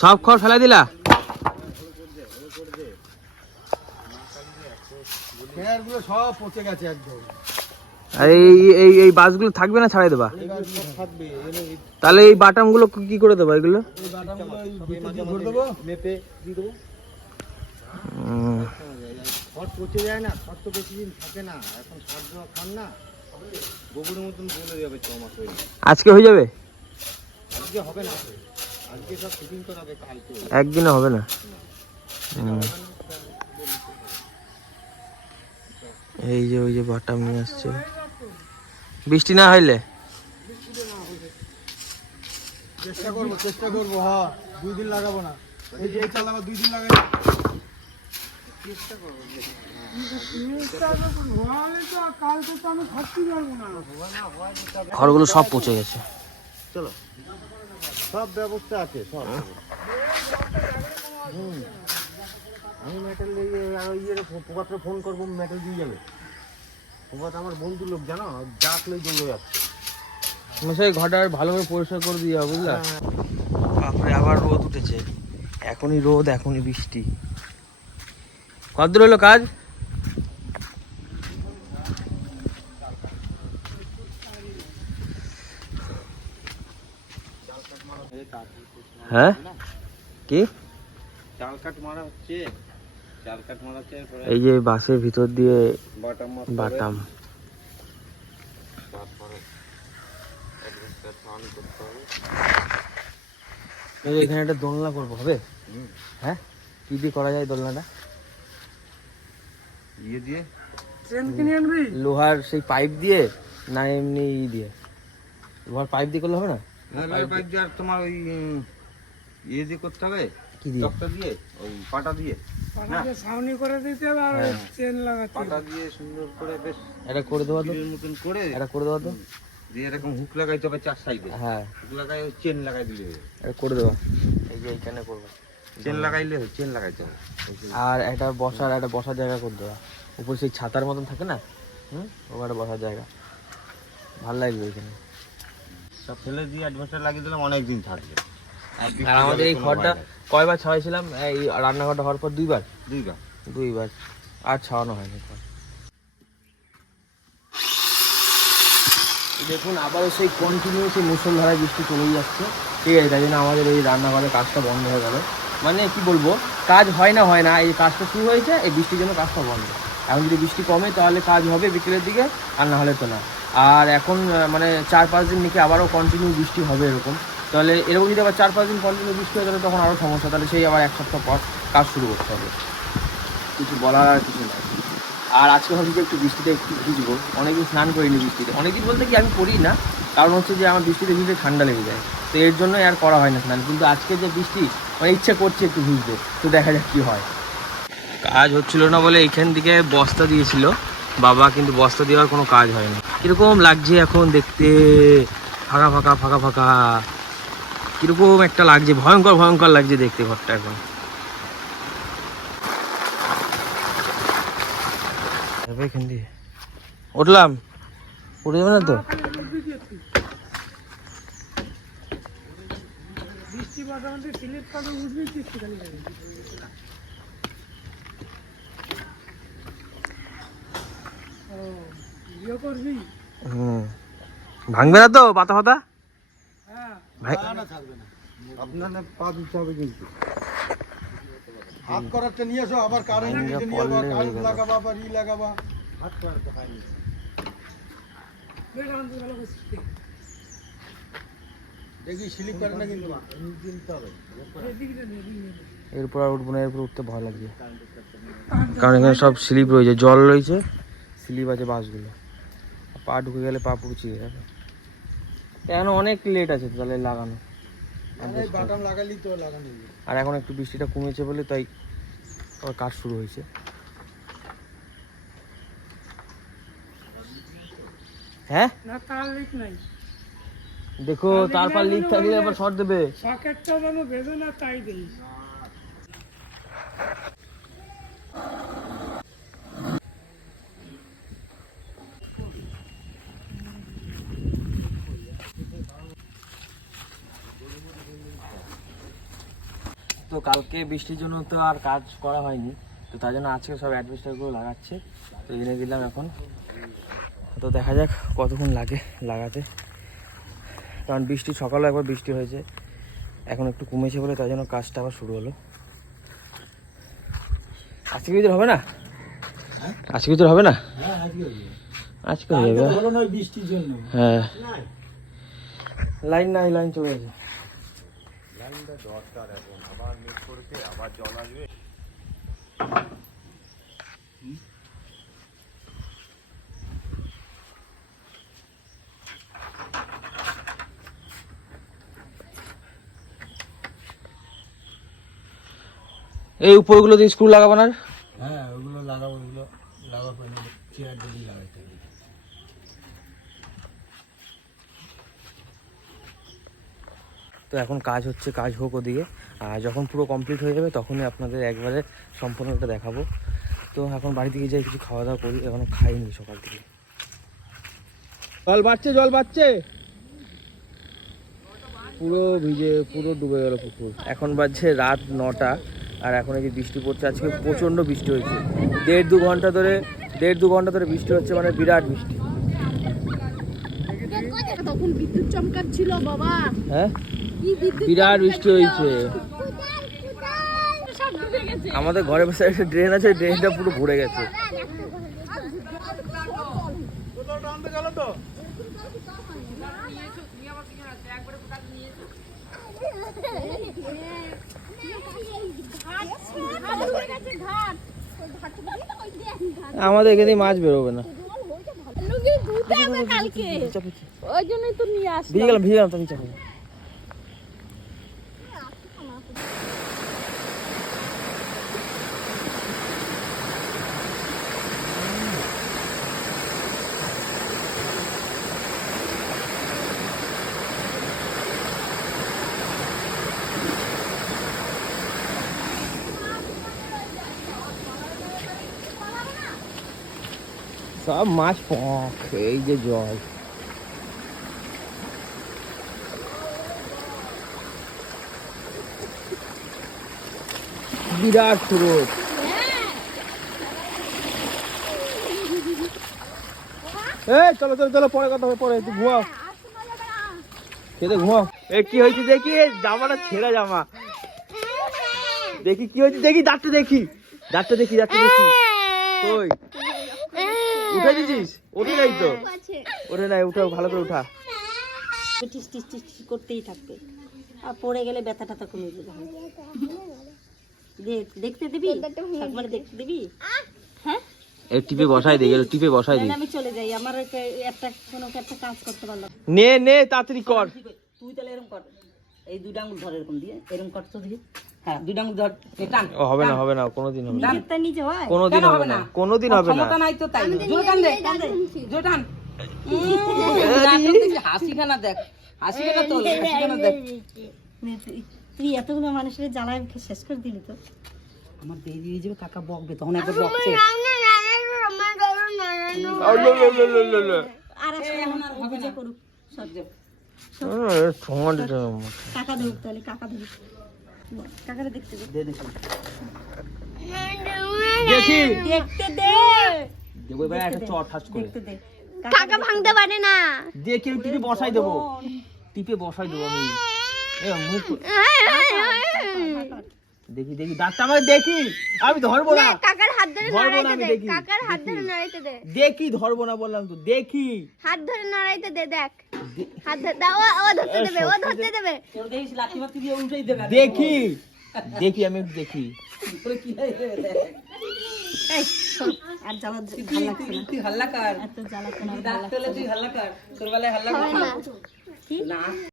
সব খড় ফেলাই দিলা? সব পচে গেছে একদম। এই এই এই বাসগুলো থাকবে না ছাড়াই দেবা? তাহলে এই বাটামগুলো কি করে দেবা এগুলো? আজকে হয়ে যাবে? আজকে হবে না। আজকে সব ফিটিং করাবে কালকে একদিনে হবে না। হুম। এই যে ওই যে বাটাম নিয়ে আসছে। বৃষ্টি না হইলে? চেষ্টা করব চেষ্টা করব হ্যাঁ দুই দিন লাগাবো না। এই যে এই চাল আমার দুই দিন লাগাই। খড়গুলো সব পচে গেছে। চলো। সব ব্যবস্থা আছে সব। হুম। আমি মেটাল ইয়ে পোকাতে ফোন করব মেটাল দিয়ে যাবে। পোকাতে আমার বন্ধু লোক জানো? ডাকলেই জঙ্গে যাচ্ছে। মশাই ঘরটা আর ভালোভাবে পরিষ্কার করে দিয়ে বুঝলা? বাপরে আবার রোদ উঠেছে। এখনই রোদ এখনই বৃষ্টি। কতদূর হলো কাজ? হ্যাঁ? কি? চাল মারা হচ্ছে। চাল কাট মারা হচ্ছে এরপরে এই যে বাসের ভিতর দিয়ে বাটাম এখানে একটা দোলনা করব হবে? হ্যাঁ? কি দিয়ে করা যায় দোলনাটা? ইয়ে দিয়ে? লোহার সেই পাইপ দিয়ে না এমনি ই দিয়ে? লোহার পাইপ দিয়ে করলে হবে না? তোমার ওই ইয়ে দিয়ে করতে হবে? কি দিয়ে? তক্তা দিয়ে ওই পাটা দিয়ে না? ছাউনি করে দিতে হবে আর হ্যাঁ। চেন লাগাতে পাটা দিয়ে সুন্দর করে বেশ এটা করে দেওয়া তো? মতন করে এটা করে দেওয়া তো? দিয়ে এরকম হুক লাগাইতে হবে চার সাইডে। হ্যাঁ। হুক লাগাই চেন লাগাই দিলে। এটা করে দেওয়া এই যে এইখানে করব। চেন লাগাইলে চেন লাগাইতে হবে। আর একটা বসার একটা বসার জায়গা করে দেওয়া উপর সেই ছাতার মতন থাকে না? হুম? ওখানে বসার জায়গা। ভালো লাগবে এখানে সব ফেলে দিয়ে অ্যাডভেস্টার লাগিয়ে দিলাম অনেক দিন থাকবে। আর আমাদের এই ঘরটা কয়বার ছাওয়াইছিলাম? এই রান্নাঘরটা হওয়ার পর দুইবার? দুইবার। দুইবার। আর ছাওয়ানো হয়নি। দেখুন আবারও সেই কন্টিনিউ সেই মুসলধারায় বৃষ্টি চলেই যাচ্ছে ঠিক আছে তাই জন্য আমাদের এই রান্নাঘরের কাজটা বন্ধ হয়ে গেল। মানে কি বলব কাজ হয় না হয় না এই কাজটা শুরু হয়েছে এই বৃষ্টির জন্য কাজটা বন্ধ। এখন যদি বৃষ্টি কমে তাহলে কাজ হবে বিকেলের দিকে আর না হলে তো না। আর এখন মানে চার পাঁচ দিন নাকি আবারও কন্টিনিউ বৃষ্টি হবে এরকম। তাহলে এরকম যদি আবার চার পাঁচ দিন কন্টিনিউ বৃষ্টি হয় তাহলে তখন আরও সমস্যা। তাহলে সেই আবার এক সপ্তাহ পর কাজ শুরু করতে হবে। কিছু বলার আর কিছু নাই। আর আজকে ভাবছি যে একটু বৃষ্টিতে একটু ভিজবো। অনেকদিন স্নান করিনি বৃষ্টিতে। অনেকদিন বলতে কি আমি করি না কারণ হচ্ছে যে আমার বৃষ্টিতে ভিজে ঠান্ডা লেগে যায়। তো এর জন্য আর করা হয় না স্নান। কিন্তু আজকে যে বৃষ্টি মানে ইচ্ছে করছে একটু ভিজতে। তো দেখা যাক কী হয়। কাজ হচ্ছিল না বলে এইখান থেকে বস্তা দিয়েছিল। বাবা, কিন্তু বস্তা দেওয়ার কোনো কাজ হয়নি। কীরকম লাগছে এখন দেখতে? ফাঁকা ফাঁকা ফাঁকা ফাঁকা। কীরকম একটা লাগছে? ভয়ঙ্কর ভয়ঙ্কর লাগছে দেখতে ঘরটা এখন। এখান দিয়ে। উঠলাম। উঠে যাবে না তো? বৃষ্টি সিলেট উঠবি বৃষ্টি খালি যাবে ও ইয়ে করবি হুম। ভাঙবে না তো পাতা ফাতা? হ্যাঁ হাত করারটা নিয়ে এসো আবার কারেন্ট নিয়ে লাগাবা আবার ই লাগাবা। হাত দেখি স্লিপ করে না কিন্তু। এরপর আর উঠবো না এরপর উঠতে ভালো লাগছে কারণ এখানে সব স্লিপ রয়েছে জল রয়েছে। স্লিপ আছে বাসগুলো। পা ঢুকে গেলে পা পুরো চিয়ে যাবে এখন অনেক লেট আছে তাহলে লাগানো? এই বাটাম লাগালি তো লাগানো আর এখন একটু বৃষ্টিটা কমেছে বলে তাই আবার কাজ শুরু হয়েছে। হ্যাঁ? না তার লিক নাই। দেখো তারপর লিক থাকলে আবার শর্ট দেবে। সকেটটা যেন বেঁধে না তাই দিই। তো কালকে বৃষ্টির জন্য তো আর কাজ করা হয়নি তো তার জন্য আজকে সব অ্যাডভেস্টারগুলো লাগাচ্ছে তো এনে দিলাম এখন। তো দেখা যাক কতক্ষণ লাগে লাগাতে। কারণ বৃষ্টি সকালে একবার বৃষ্টি হয়েছে এখন একটু কমেছে বলে তাই জন্য কাজটা আবার শুরু হলো। আজকে ভিতরে হবে না? আজকে ভিতরে হবে না? আজকে হয়ে যাবে। বৃষ্টির জন্য। হ্যাঁ। লাইন নাই লাইন চলে গেছে। এই উপরগুলো দিয়ে স্ক্রু লাগাবো না আর? হ্যাঁ ওগুলো লাগাবো ওগুলো লাগাবো চেয়ার যদি লাগাইতে হবে। তো এখন কাজ হচ্ছে কাজ হোক ওদিকে। আর যখন পুরো কমপ্লিট হয়ে যাবে তখনই আপনাদের একবারে সম্পূর্ণটা দেখাবো। তো এখন বাড়ি থেকে যাই কিছু খাওয়া দাওয়া করি এখনও খাইনি সকাল থেকে। জল বাড়ছে জল বাড়ছে? পুরো ভিজে পুরো ডুবে গেল পুকুর। এখন বাজছে রাত নটা আর এখন এই যে বৃষ্টি পড়ছে আজকে প্রচণ্ড বৃষ্টি হয়েছে। দেড় দু ঘণ্টা ধরে দেড় দু ঘণ্টা ধরে বৃষ্টি হচ্ছে মানে বিরাট বৃষ্টি। তখন বিদ্যুৎ চমকাচ্ছিল বাবা। হ্যাঁ? বিরাট বৃষ্টি হয়েছে। সব ডুবে গেছে আমাদের ঘরে বসে একটা ড্রেন আছে ড্রেনটা পুরো ভরে গেছে। আমাদের এখানে মাছ বেরোবে না। কালকে। ওই জন্যই তো নিয়ে আসলাম। ভিজে গেলাম ভিজে গেলাম তুমি চাপো সব মাছ পক এই যে জল। বিরাট স্রোত। এই চলো চলো চলো পরে কথা পরে একটু ঘুমাও। খেতে ঘুমাও। এ কি হয়েছে দেখি? জামাটা ছেঁড়া জামা। দেখি কি হয়েছে? দেখি দাঁতটা দেখি। দাঁতটা দেখি দাঁতটা দেখি। কই? উঠে দিছিস? ওঠে নাই তো? ওঠে নাই উঠা ভালো করে উঠা। টিস টিস টিস করতেই থাকবে। আর পড়ে গেলে ব্যথা ট্যাথা কমে যাবে দেখতে দিবি? একবার দেখতে দিবি? হ্যাঁ? এ টিপে বসাই দে গেল টিপে বসাই দে। আমি চলে যাই। আমার একটা- একটা কোনো একটা কাজ করতে পারলাম। নে নে তাড়াতাড়ি কর। তুই তাহলে এরকম কর। এই দুই ডাঙ্গুল ধর এরকম দিয়ে। এরকম কর তো দেখি হ্যাঁ দুই ডাঙ্গুল ধর টান হবে না হবে না কোনোদিন হবে না। নিজেরটা হয়। কোনোদিন হবে না কোনোদিন হবে না। ক্ষমতা নাই তো তাই। জোরে টান দে জোরে টান। হাসি দেখ হাসি খানা তোল দেখ। তুই- তুই এতগুলো মানুষের জ্বালায় শেষ করে দিলি তো। আমার দেরি হয়ে যাবে কাকা বকবে তখন একবার বকছে একটা এখন আর হবে না। করুক সহ্য কাকা ধরুক তাহলে কাকা ধরুক। কাকারে দেখতে দে। দেখি। দেখতে দে। দেখো এবার একটা চট ঠাস করে। দেখতে দে। টাকা ভাঙতে পারে না। দেখে টিপে বসাই দেবো। টিপে বসাই দেবো আমি। এ মুখ দেখি দেখি দাঁতটা আমার দেখি। আমি ধরবো না। কাকার হাত ধরে নড়াইতে দে কাকার হাত ধরে দেখি। নড়াইতে দে। দেখি ধরবো না বললাম তো দেখি। হাত ধরে নড়াইতে দে দেখ। হাত ধরে দাও ও ধরতে দেবে ও ধরতে দেবে। তোর দেখিস লাঠি মারতে দিয়ে উল্টাই দেবে। দেখি। দেখি আমি একটু দেখি। তোর কি হয় দেখ এই আর জ্বালা ভালো তুই হাল্লা কর। এত জ্বালা তুই হাল্লা কর। তোর বেলায় হাল্লা কর। না।